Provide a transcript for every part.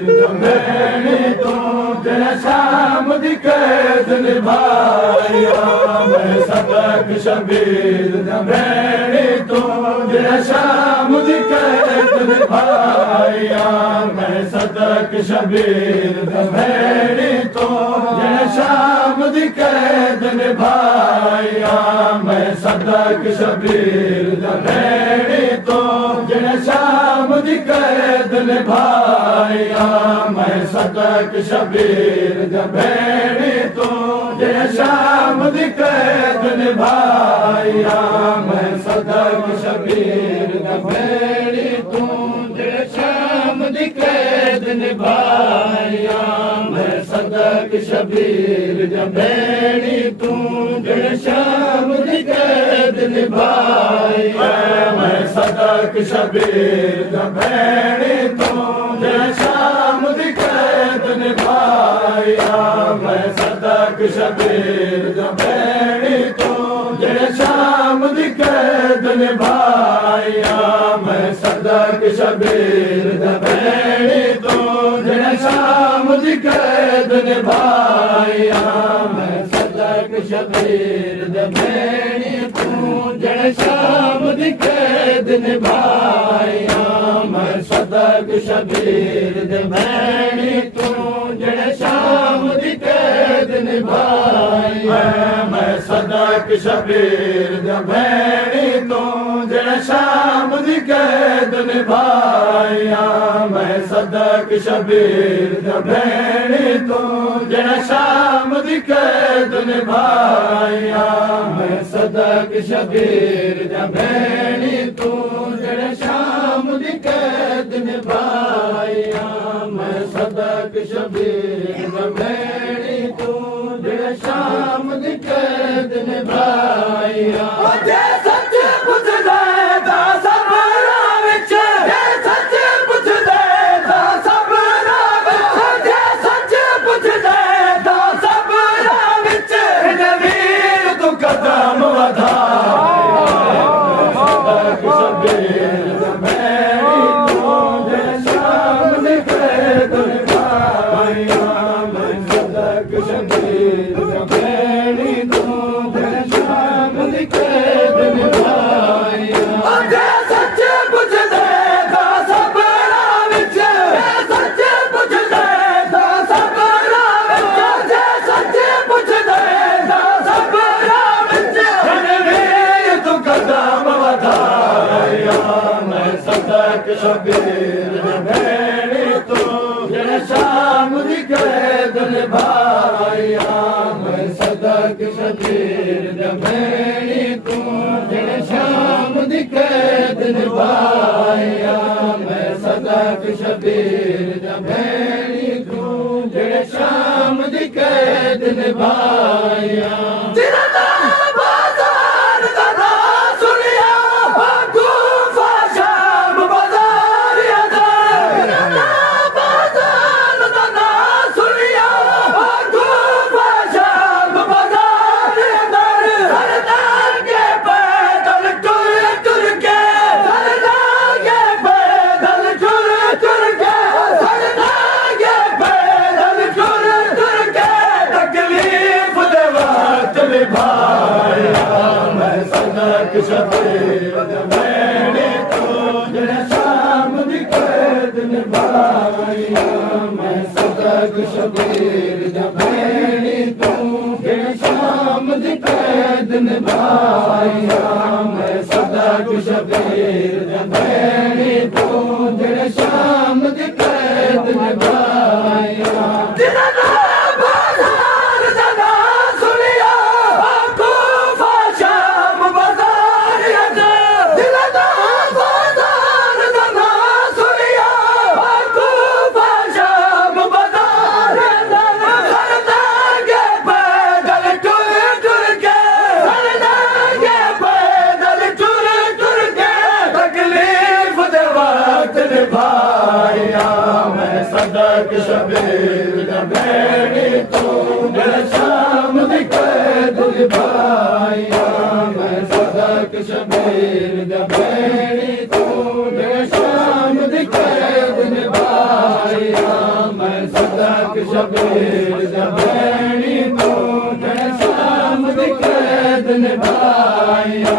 भेणी तू जण शाम दी कैद निभाया मैं सदक शबीर भेणी तू जण शाम दी कैद निभाया मैं सदक शबीर भेणी तू जण शाम दी कैद निभाया मैं सदक शबीर भेणी तू जण शाम दी कैद निभाया मैं सदक शबीर भेणी तू जण शाम दी कैद निभाया मैं सदक शबीर भेणी तू जण शाम दी कैद निभाया मैं सदक शबीर भेणी तू जण शाम दी कैद निभाया मैं सदक शबीर भेणी तू जण शाम दी कैद निभाया मैं सदक शबीर भेणी तू जण शाम दी कैद निभाया मैं सदक शबीर भेणी तू जण शाम दी कैद निभाया मैं सदक शबीर भेणी तू जण शाम दी कैद निभाया मैं सदक शबीर भेणी तू जण शाम दी कैद निभाया मैं सदक शबीर भेणी तू जण शाम दी कैद निभाया मैं सदक शबीर भेणी तू जण शाम दी कैद निभाया मैं सदक शबीर भेणी तू जण शाम दी कैद निभाया मैं सदक शबीर भेणी तू जण शाम दी कैद निभाया सच पुछदा सबरा विच सच पुछदा सबरा विच सच पुछदा सबरा विच वीर तू कदम वधा सदक शबीर भेणी तू जण शाम दी कैद निभाया मैं सदक शबीर भेणी तू जण शाम दी कैद निभाया सच पुछदा सबरा विच सच पुछदा सबरा विच सच पुछदा सबरा विच वीर तू कदम वधाया मैं सदक शबीर भेणी तू जण शाम दी कैद निभाया मैं सदक शबीर भेणी तू जण शाम दी कैद निभाया मैं सदक शबीर भेणी तू जण शाम दी कैद निभाया बाजार दा नाम सुनिया कूफा शाम बाजारिया दा बाजार दा नाम सुनिया कूफा शाम बाजारिया दा सरदार के पैदल टुर टुर के सरदार के पैदल टुर टुर के सरदार के पैदल टुर टुर के तकलीफ दे वक्त निभाया मैं सदक शबीर भेणी तू जण शाम दी कैद निभाया मैं सदक शबीर भेणी तू जण शाम दी कैद निभाया मैं सदक शबीर भेणी तू जण शाम दी कैद निभाया बाजार दा नाम सुनिया कूफा शाम बाजारिया दा बाजार दा नाम सुनिया कूफा शाम बाजारिया दा सरदार के पैदल टुर टुर के सरदार के पैदल टुर टुर के तकलीफ दे वक्त निभाया मैं सदक शबीर भेणी तू जण शाम दी कैद निभाया मैं सदक शबीर भेणी तू जण शाम दी कैद निभाया सदक शबीर जबैनी तू जन शाम दी कैद निभाया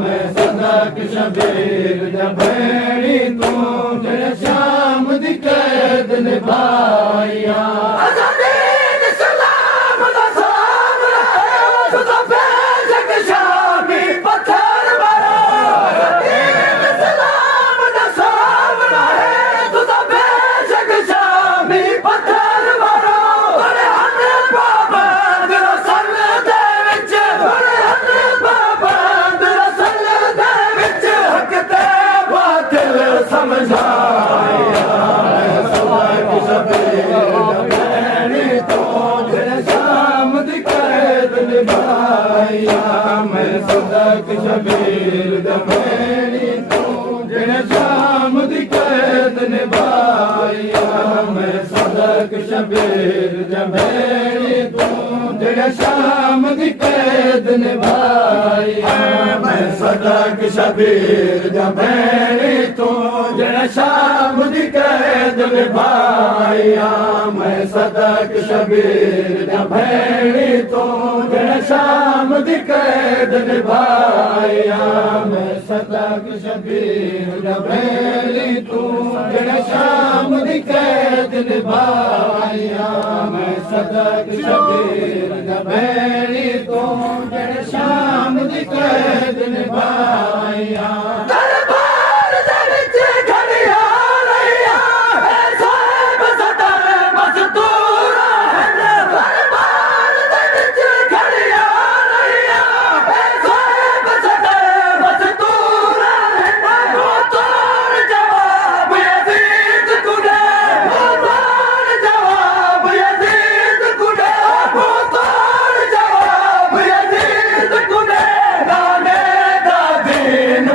मैं सदक शबीर जबैनी तू जन शाम दी कैद निभाया शबीर जबैनी तू जन शाम दी कैद निभाया मैं सदक शबीर जबैनी तू जन शाम दी कैद निभाया मैं सदक शबीर जबैनी तू जन शाम दी कैद निभाया मैं सदक शबीर जबैनी तू जन शाम दी कैद निभाया मैं सदक शबीर जबैनी तू जन शाम दी कैद निभाया मैं सदक शबीर जबैनी तू जन शाम दी कैद निभाया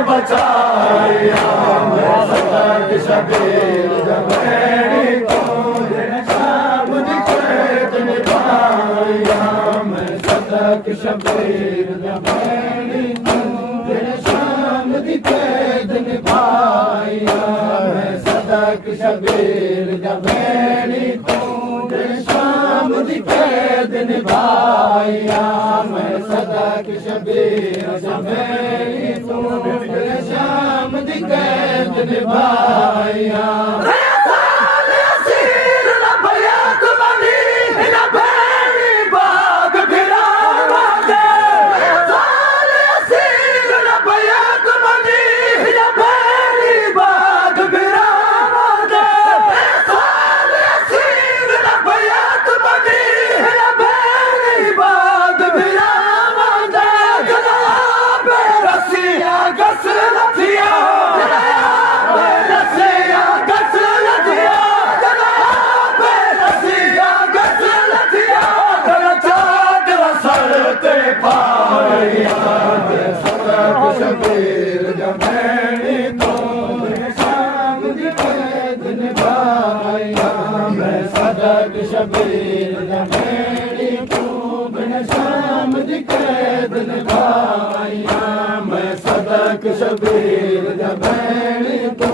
बचाया मैं सदक शबीर जबैनी तू जन शाम दी कैद निभाया मैं सदक शबीर जबैनी तू जन शाम दी कैद निभाया मैं सदक शबीर जबैनी तू जन शाम दी कैद निभाया मैं सदक शबीर जबैनी तू जन शाम दी कैद निभाया शबीर जबैनी तू जन शाम दी कैद निभाया मैं सदक शबीर जबैनी तू जन शाम दी कैद निभाया मैं सदक शबीर जबैनी तू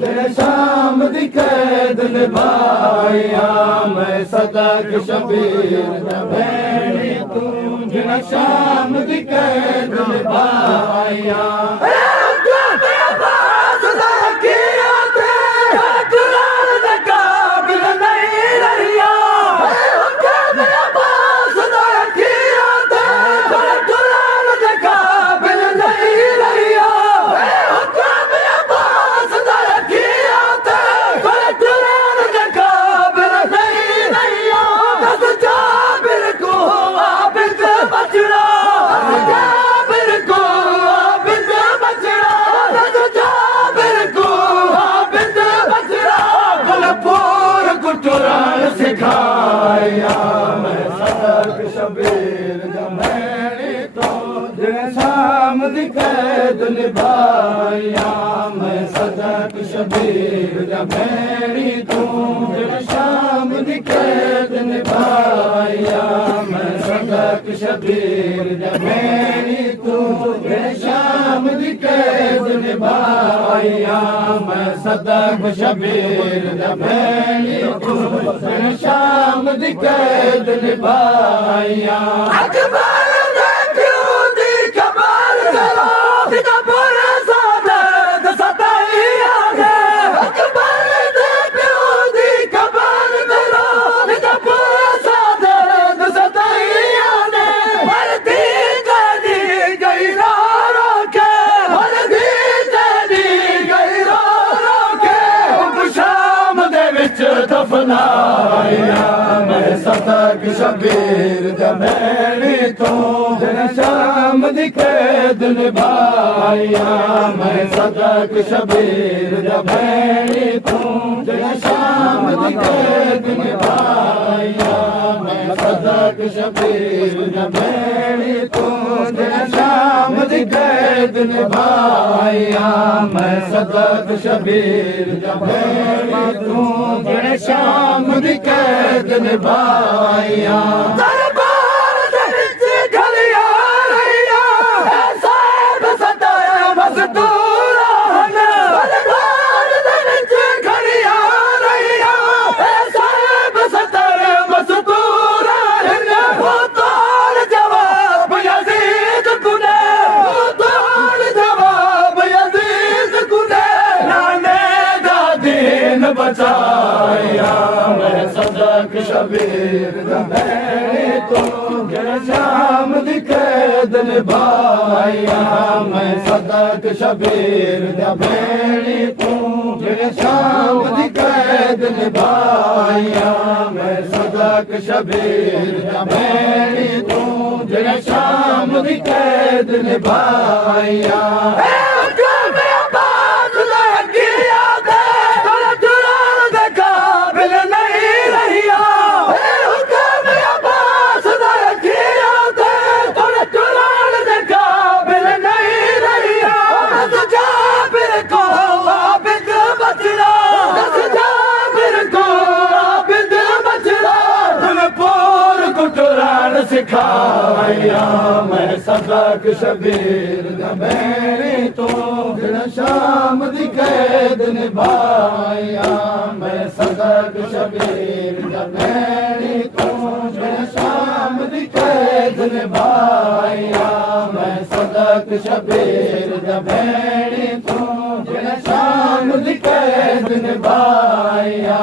जन शाम दी कैद निभाया मैं सदक शबीर जबैनी तू जन शाम दी कैद निभाया सिखाया मैं सदक शबीर जबैनी तू जन शाम दी कैद निभाया मैं सदक शबीर जबैनी तू जन शाम दी कैद निभाया मैं सदक शबीर जबैनी तू जन शाम दी कैद निभाया मैं सदक शबीर जबैनी तू जन शाम दी कैद निभाइया अकबर ने क्यों दी कबर चलो कबर सादत सताइया ने अकबर ने क्यों दी कबर चलो कबर सादत सताइया ने मरती गली गई रो के मरती गली गई रो के शाम दे विच दफनाया मैं सदक शबीर जमैनी तो जन शाम दी कैद निभाइया मैं सदक शबीर जमैनी तो जन शाम दी कैद निभाइया मैं सदक शबीर जमैनी तो जन शाम दी कैद निभाइया मैं सदक शबीर जमैनी तो जन शाम दी कैद निभाइया दरबार दे विच घलिया रहिया साहब सताया मजदूरा दरबार दे विच घलिया रहिया साहब सताया मजदूरा वो तोड़ जवाब यजीद कुने वो तोड़ जवाब यजीद कुने नाने दा दीन बचाया मैं सदक शबीर जमैनी तो जन शाम दी कैद निभाइया मैं सदक शबीर जमैनी तो जन शाम दी कैद निभाइया मैं सदक शबीर जमैनी तो जन शाम दी कैद निभाइया सिखाया मैं सदक शबीर जमैनी तो जन शाम दी कैद निभाइया मैं सदक शबीर जमैनी तो जन शाम दी कैद निभाइया मैं सदक शबीर जमैनी तो जन शाम दी कैद निभाइया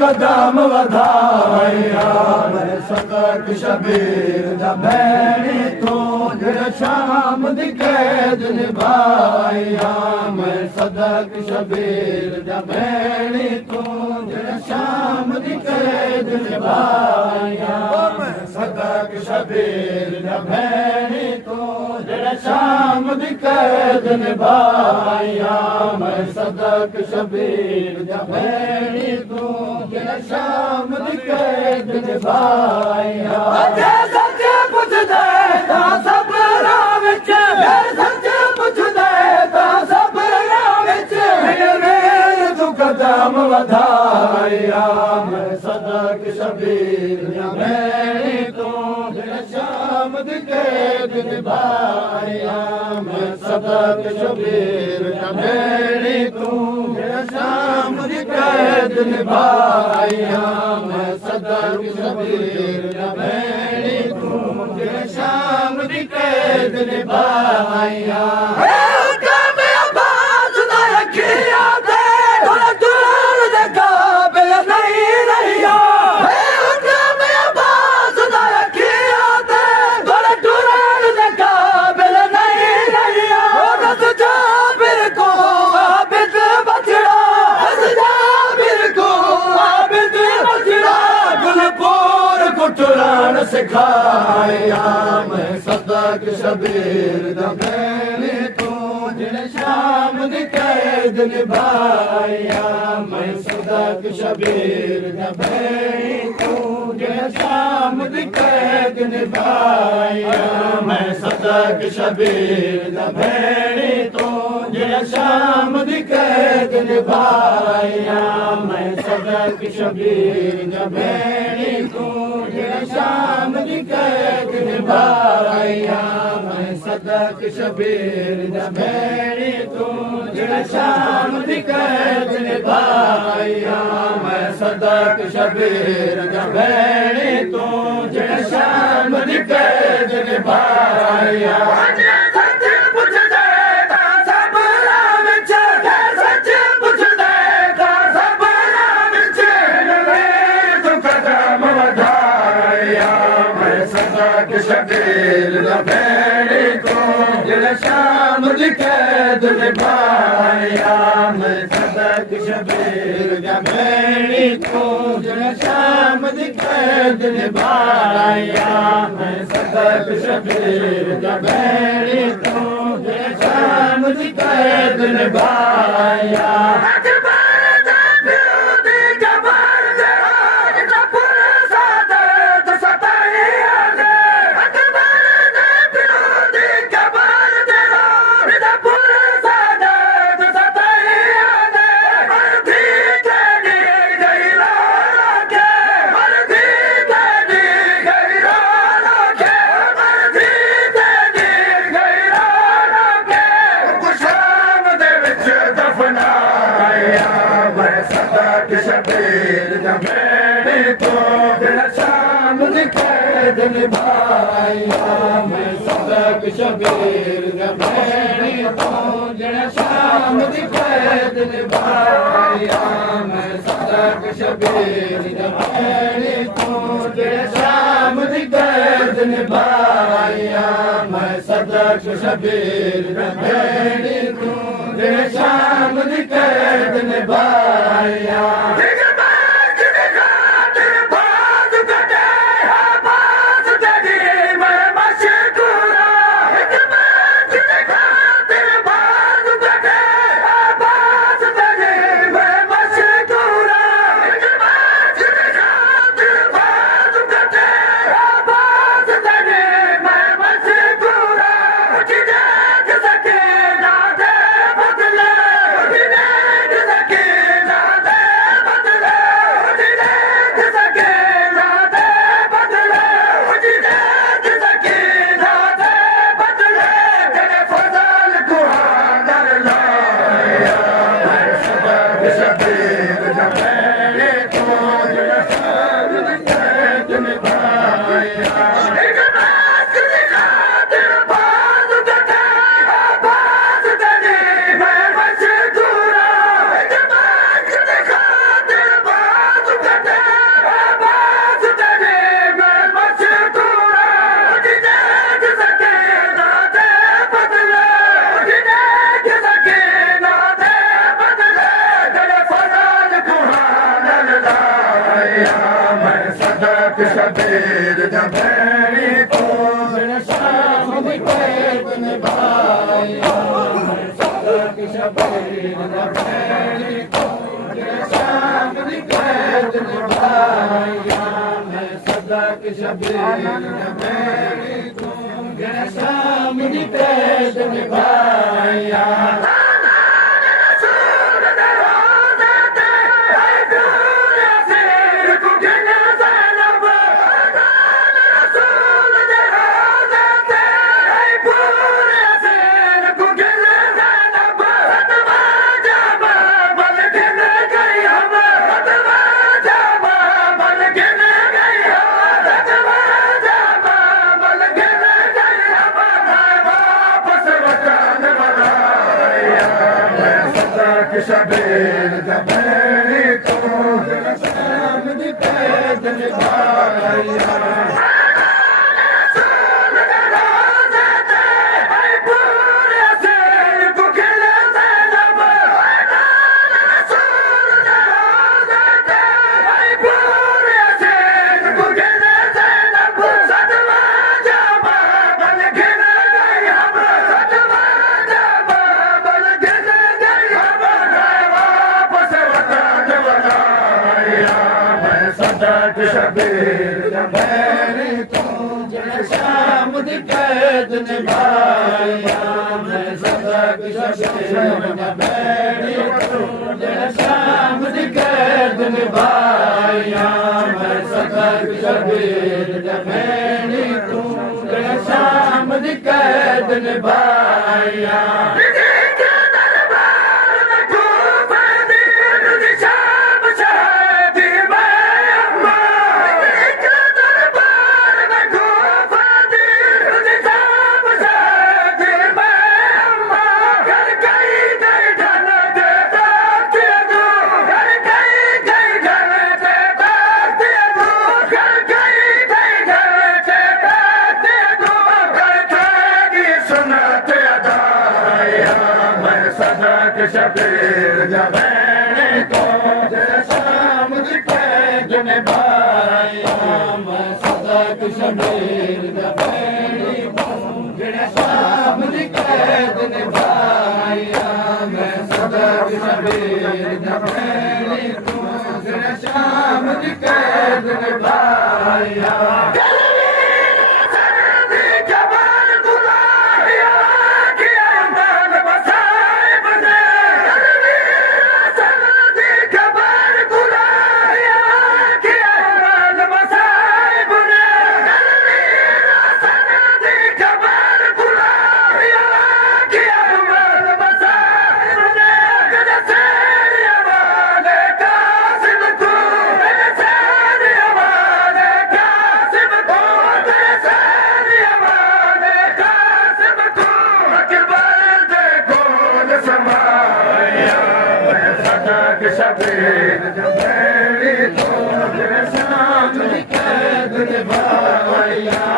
कदम वधाया मैं सदक शबीर जमैनी तो जन शाम दी कैद निभाइया मैं सदक शबीर जमैनी तो जन शाम दी कैद निभाइया मैं सदक शबीर जमैनी तो जन शाम दी कैद निभाइया मैं सदक शबीर जमैनी तो जन शाम दी कैद निभाइया सच पुछ दे ता सब राह विच सच पुछ दे ता सब राह विच मेरे तू कदम वधाया मैं सदक शबीर जमैनी तो जन शाम दी कैद निभाइया मैं सदक शबीर जमैनी तो जन शाम दी कैद निभाइया मैं सदक शबीर जमैनी तो जन शाम दी कैद निभाइया सिखाया मैं सदक शबीर जमैनी तो जन शाम दी कैद निभाइया मैं सदक शबीर जमैनी तो जन शाम दी कैद निभाइया मैं सदक शबीर जमैनी तो जन शाम दी कैद निभाइया मैं सदक शबीर जमैनी तो जन शाम दी कैद निभाया मैं सदक शबीर दा भैणी तू जिहड़ा शाम दी कैद निभाया मैं सदक शबीर दा भैणी तू जिहड़ा शाम दी कैद निभाया शबीर दा भैणी तू जिहड़ा शाम दी कैद निभाया मैं सदक शबीर दा भैणी तू जिहड़ा शाम दी कैद निभाया मैं सदक शबीर दा भैणी तू जिहड़ा शाम दी कैद निभाया शबीर दा भैणी तू जिहड़ा शाम दी कैद निभाया मैं सदक शबीर दा भैणी तू जिहड़ा शाम दी कैद निभाया मैं सदक शबीर दा भैणी तू जिहड़ा शाम दी कैद निभाया मैं सदक शबीर दा भैणी तू जिहड़ा शाम दी कैद निभाया शबीर दा भैणी तू जिहड़ा शाम दी कैद निभाया मैं सदक शबीर दा भैणी तू जिहड़ा शाम दी कैद निभाया मैं सदक शबीर दा भैणी तू जिहड़ा शाम दी कैद निभाया शबीर दा भैणी तू जिहड़ा शाम दी कैद निभाया शबीर दा भैणी तू जिहड़ा शाम दी कैद निभाया मैं सदक शबीर दा भैणी तू जिहड़ा शाम दी कैद निभाया मैं सदक शबीर दा भैणी तू दी कैद निभाया शबीर जबैने को शाम दी कैद निभाया मैं सदक शबीर जबैने को शाम दी कैद निभाया मैं सदक शबीर जबैने को शाम दी कैद निभाया शबीर जबैने को शाम दी कैद निभाया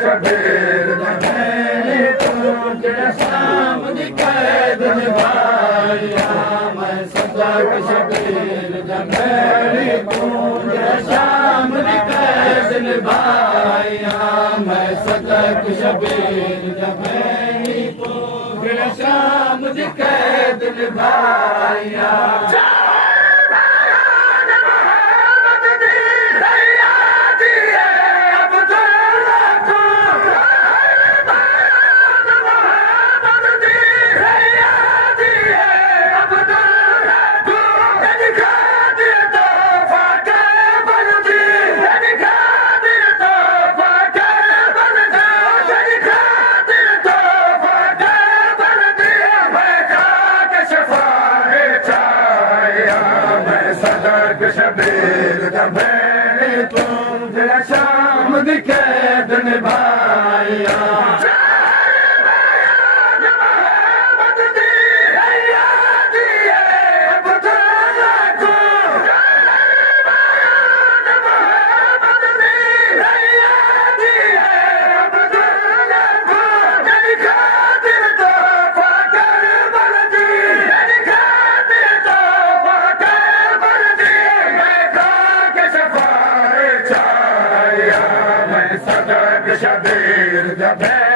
शबीर जबैने को शाम दी कैद निभाया मैं सदक शबीर जबैने को शाम दी कैद निभाया मैं सदक शबीर जबैने को शाम दी कैद निभाया शबीर जबैने को शाम दी कैद निभाया शबीर जबैने